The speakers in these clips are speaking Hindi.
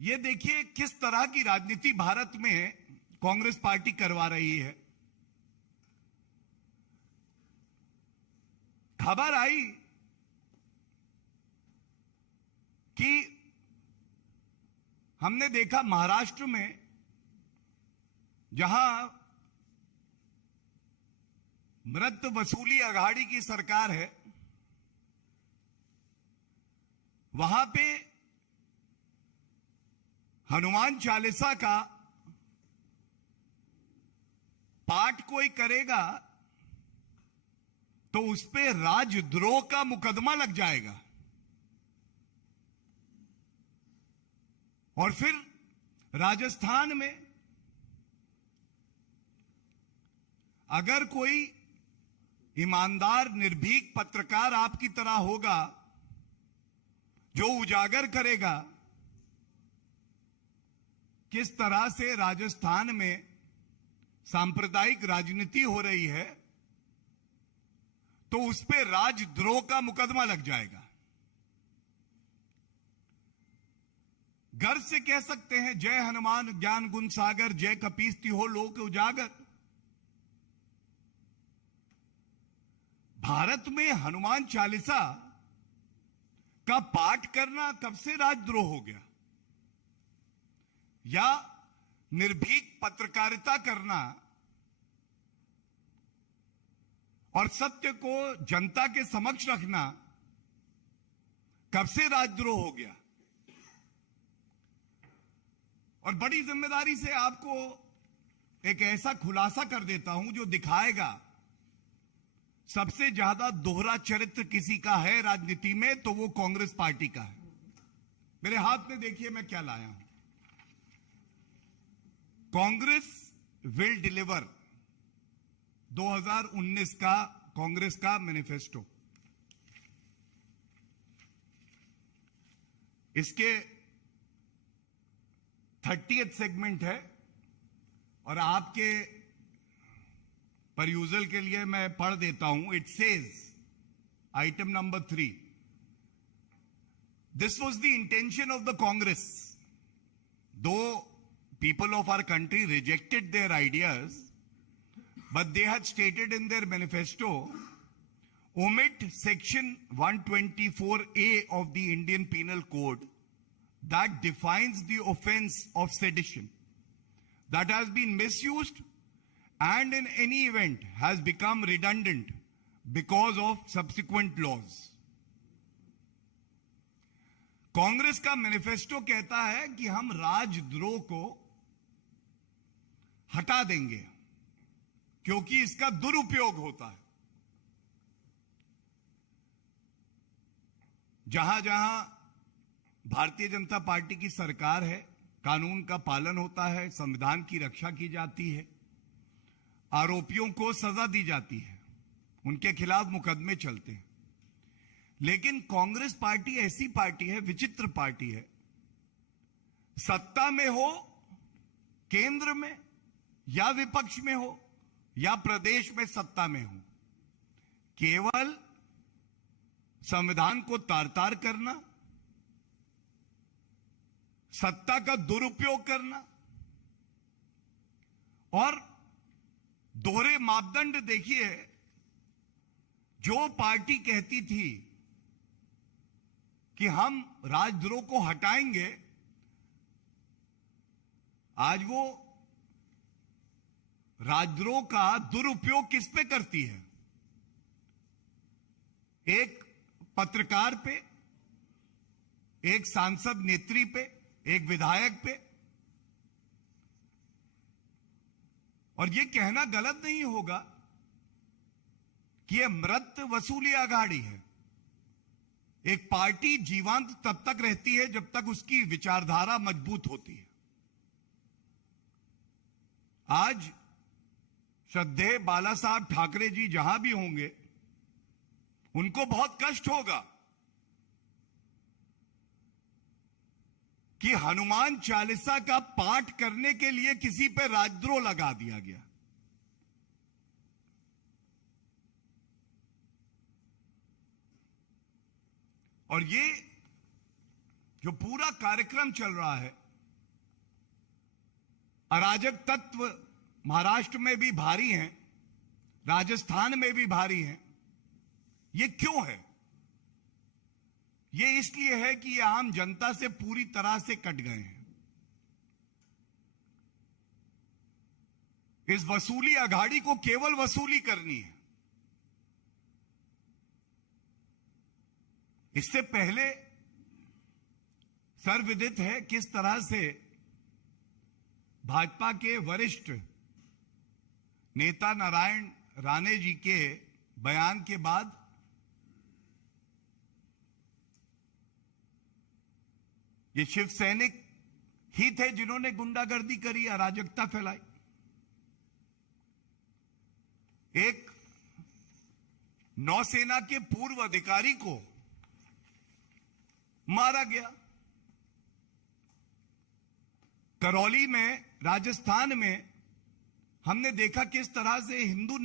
ये देखिए किस तरह की राजनीति भारत में कांग्रेस पार्टी करवा रही है। खबर आई कि हमने देखा महाराष्ट्र में जहां मृत वसूली अघाड़ी की सरकार है, वहां पे हनुमान चालीसा का पाठ कोई करेगा तो उस पे राजद्रोह का मुकदमा लग जाएगा। और फिर राजस्थान में अगर कोई ईमानदार निर्भीक पत्रकार आपकी तरह होगा जो उजागर करेगा किस तरह से राजस्थान में सांप्रदायिक राजनीति हो रही है, तो उस पे राजद्रोह का मुकदमा लग जाएगा। गर्व से कह सकते हैं जय हनुमान ज्ञान गुण सागर, जय कपीस तिहो लोक उजागर। भारत में हनुमान चालीसा का पाठ करना कब से राजद्रोह हो गया, या निर्भीक पत्रकारिता करना और सत्य को जनता के समक्ष रखना कब से राजद्रोह हो गया। और बड़ी जिम्मेदारी से आपको एक ऐसा खुलासा कर देता हूं जो दिखाएगा सबसे ज्यादा दोहरा चरित्र किसी का है राजनीति में, तो वो कांग्रेस पार्टी का है। मेरे हाथ में देखिए मैं क्या लाया हूं। कांग्रेस विल डिलीवर 2019 का कांग्रेस का मैनिफेस्टो। इसके 30th सेगमेंट है और आपके परयूजल के लिए मैं पढ़ देता हूं। It says, item number 3, this was the intention of the Congress, दो people of our country rejected their ideas, but they had stated in their manifesto, omit section 124A of the Indian Penal Code that defines the offense of sedition, that has been misused and in any event has become redundant because of subsequent laws. Congress का मैनिफेस्टो कहता है कि हम राजद्रोह को हटा देंगे क्योंकि इसका दुरुपयोग होता है। जहां जहां भारतीय जनता पार्टी की सरकार है, कानून का पालन होता है, संविधान की रक्षा की जाती है, आरोपियों को सजा दी जाती है, उनके खिलाफ मुकदमे चलते हैं। लेकिन कांग्रेस पार्टी ऐसी पार्टी है, विचित्र पार्टी है, सत्ता में हो, केंद्र में या विपक्ष में हो या प्रदेश में सत्ता में हो, केवल संविधान को तार-तार करना, सत्ता का दुरुपयोग करना और दोहरे मापदंड। देखिए, जो पार्टी कहती थी कि हम राजद्रोह को हटाएंगे, आज वो राजद्रोह का दुरुपयोग किस पे करती है? एक पत्रकार पे, एक सांसद नेत्री पे, एक विधायक पे। और यह कहना गलत नहीं होगा कि यह मृत वसूली अघाड़ी है। एक पार्टी जीवंत तब तक रहती है जब तक उसकी विचारधारा मजबूत होती है। आज श्रद्धेय बाला साहब ठाकरे जी जहां भी होंगे, उनको बहुत कष्ट होगा कि हनुमान चालीसा का पाठ करने के लिए किसी पे राजद्रोह लगा दिया गया। और ये जो पूरा कार्यक्रम चल रहा है, अराजक तत्व महाराष्ट्र में भी भारी हैं, राजस्थान में भी भारी हैं। ये क्यों है? ये इसलिए है कि ये आम जनता से पूरी तरह से कट गए हैं। इस वसूली अघाड़ी को केवल वसूली करनी है। इससे पहले सर्वविदित है किस तरह से भाजपा के वरिष्ठ नेता नारायण राणे जी के बयान के बाद ये शिव सैनिक ही थे जिन्होंने गुंडागर्दी करी, अराजकता फैलाई। एक नौसेना के पूर्व अधिकारी को मारा गया। करौली में, राजस्थान में हमने देखा किस तरह से हिंदू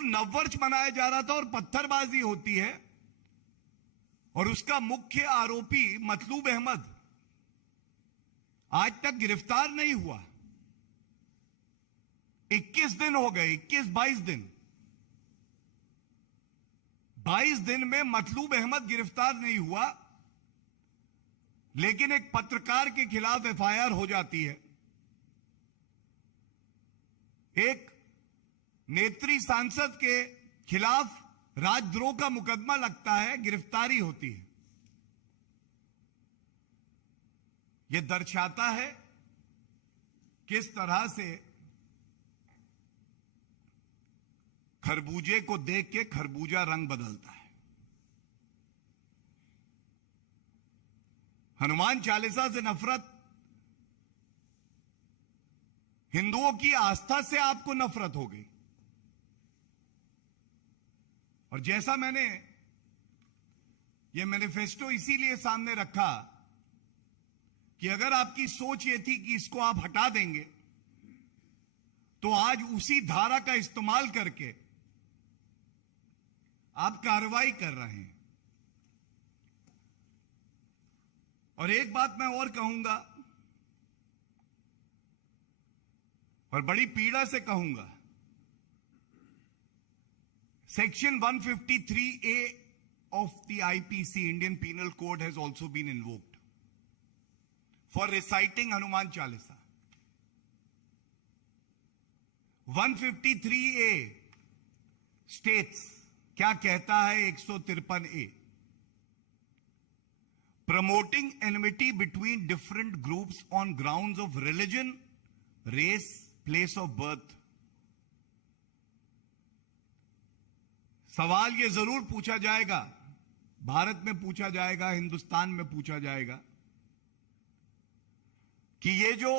नववर्ष मनाया जा रहा था और पत्थरबाजी होती है, और उसका मुख्य आरोपी मतलूब अहमद आज तक गिरफ्तार नहीं हुआ। 21 दिन हो गए, 22 दिन। 22 दिन में मतलूब अहमद गिरफ्तार नहीं हुआ, लेकिन एक पत्रकार के खिलाफ एफआईआर हो जाती है। एक नेत्री सांसद के खिलाफ राजद्रोह का मुकदमा लगता है, गिरफ्तारी होती है। यह दर्शाता है किस तरह से खरबूजे को देख के खरबूजा रंग बदलता है। हनुमान चालीसा से नफरत, हिंदुओं की आस्था से आपको नफरत हो गई। और जैसा मैंने ये मैनिफेस्टो इसीलिए सामने रखा कि अगर आपकी सोच ये थी कि इसको आप हटा देंगे, तो आज उसी धारा का इस्तेमाल करके आप कार्रवाई कर रहे हैं। और एक बात मैं और कहूंगा, और बड़ी पीड़ा से कहूंगा, section 153A of the IPC, Indian Penal Code, has also been invoked for reciting Hanuman Chalisa. 153A states, क्या कहता है 153A? Promoting enmity between different groups on grounds of religion, race, place of birth. सवाल ये जरूर पूछा जाएगा, भारत में पूछा जाएगा, हिंदुस्तान में पूछा जाएगा कि ये जो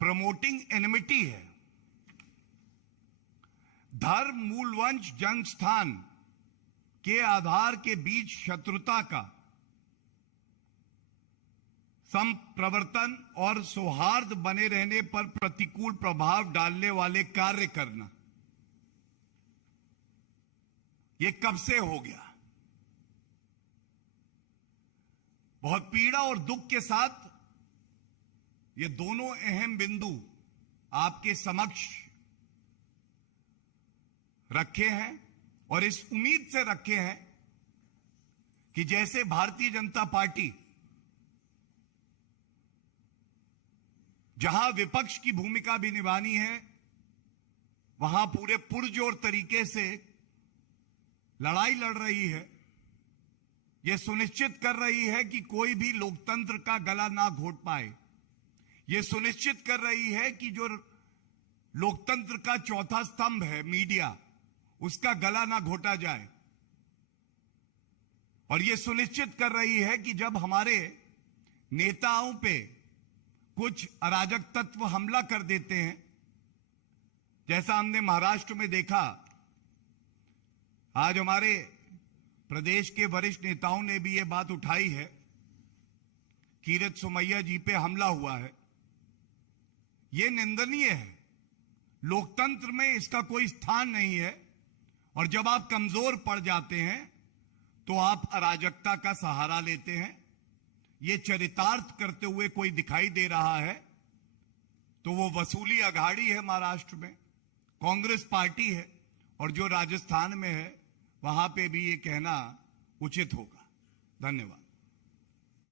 प्रमोटिंग एनिमिटी है, धर्म, मूलवंश, जन्मस्थान के आधार के बीच शत्रुता का संप्रवर्तन और सौहार्द बने रहने पर प्रतिकूल प्रभाव डालने वाले कार्य करना, यह कब से हो गया? बहुत पीड़ा और दुख के साथ ये दोनों अहम बिंदु आपके समक्ष रखे हैं, और इस उम्मीद से रखे हैं कि जैसे भारतीय जनता पार्टी जहां विपक्ष की भूमिका भी निभानी है, वहां पूरे पुरजोर तरीके से लड़ाई लड़ रही है, यह सुनिश्चित कर रही है कि कोई भी लोकतंत्र का गला ना घोट पाए, यह सुनिश्चित कर रही है कि जो लोकतंत्र का चौथा स्तंभ है मीडिया, उसका गला ना घोटा जाए, और यह सुनिश्चित कर रही है कि जब हमारे नेताओं पे कुछ अराजक तत्व हमला कर देते हैं, जैसा हमने महाराष्ट्र में देखा, आज हमारे प्रदेश के वरिष्ठ नेताओं ने भी यह बात उठाई है, कीरत सोमैया जी पे हमला हुआ है, यह निंदनीय है। लोकतंत्र में इसका कोई स्थान नहीं है, और जब आप कमजोर पड़ जाते हैं तो आप अराजकता का सहारा लेते हैं। ये चरितार्थ करते हुए कोई दिखाई दे रहा है तो वो वसूली अघाड़ी है, महाराष्ट्र में कांग्रेस पार्टी है, और जो राजस्थान में है वहां पे भी ये कहना उचित होगा। धन्यवाद।